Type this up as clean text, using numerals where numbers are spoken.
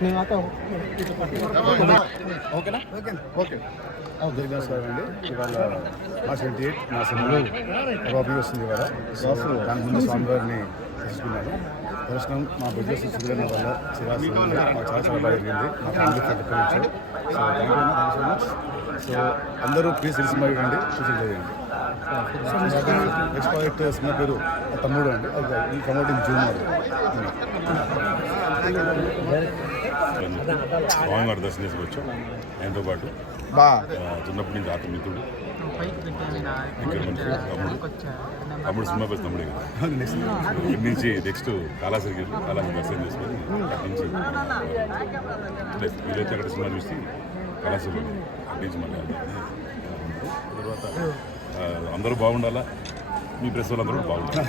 నేను आता ఓకేనా ఓకే దుర్గాస్ గారు అండి ఇవాళ మార్చ్ 28 నా సినిమాలో ప్రాబ్లం వస్తుంది ఇవాళ దాని ముందు స్వామివారిని తెలుసుకున్నాను. దర్శనం మా బిజినెస్ సుధీరణ వల్ల శ్రీరాశ్రీ మాకు చాలా చాలా బాగా జరిగింది. మా family friend so thank you so much. So అందరూ ప్లీజ్ సినిమా చూడండి, సూచన చేయండి. నెక్స్ట్ ప్రాజెక్ట్ సినిమా పేరు తమ్ముడు అండి, అది ప్రమోటింగ్ జూన్ స్వామివారి దర్శనం చేసుకొచ్చాం. ఆయనతో పాటు చిన్నప్పటి నుంచి ఆత్మమిత్రుడు తమ్ముడు సినిమా పేరు తమ్ముడే కదా. ఇక్కడి నుంచి నెక్స్ట్ కాళాశ్రీకి వెళ్ళి కాళాశ్రీ దర్శనం చేసుకొని అక్కడి నుంచి వీలైతే అక్కడ సినిమా చూసి కాళాశ్రీలో అక్కడి నుంచి మళ్ళీ తర్వాత అందరూ బాగుండాలా, మీ ప్రెస్ వాళ్ళందరూ బాగుండాలి.